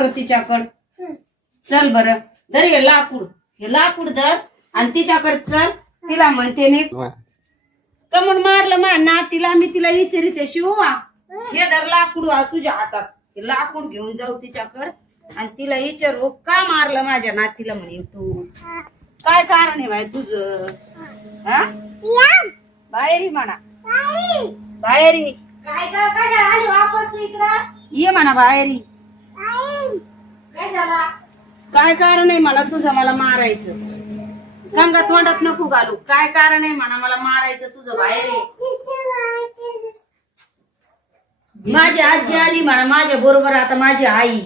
बरं तिच्याकड चल बरं धर हे लाकूड धर आणि तिच्याकडे चल तिला म्हणते मी कमून मारलं मा नातीला मी तिला विचारिते शिवा हे धर लाकूड तुझ्या हातात हे लाकूड घेऊन जाऊ तिच्याकडे आणि तिला विचारू का मारलं माझ्या नातीला म्हणेन तू काय कारण आहे बाय तुझं हा बाहेरी म्हणा बाहेरी काय काय आली वापस इकडं ये म्हणा बाहेरी कशाला काय कारण आहे मला तुझं मला मारायचं गंगा तोंडात नको घालू काय कारण आहे म्हणा मला मारायचं तुझं बाहेर आहे माझी आजी आली म्हणा माझ्या बरोबर आता माझी आई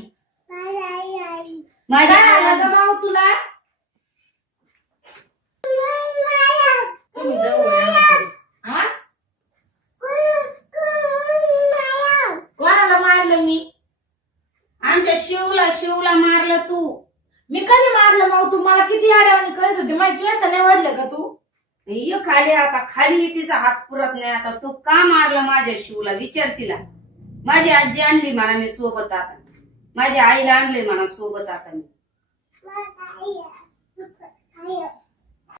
माझ्या आलं ग माऊ तुला तुम्ही जवळ या ना थोडी. हा कोणाला मारलं मी आमच्या शिवला मारलं तू मी कधी मारलं माऊ तू मला किती आड्यावानी करत होती माहिती केस नाही वाढलं का तू ये खाली आता खाली तिचा हात पुरत नाही आता तू का मारलं माझ्या शिवला विचार तिला माझी आजी आणली म्हणा मी सोबत आता माझ्या आईला आणले म्हणा सोबत आता मी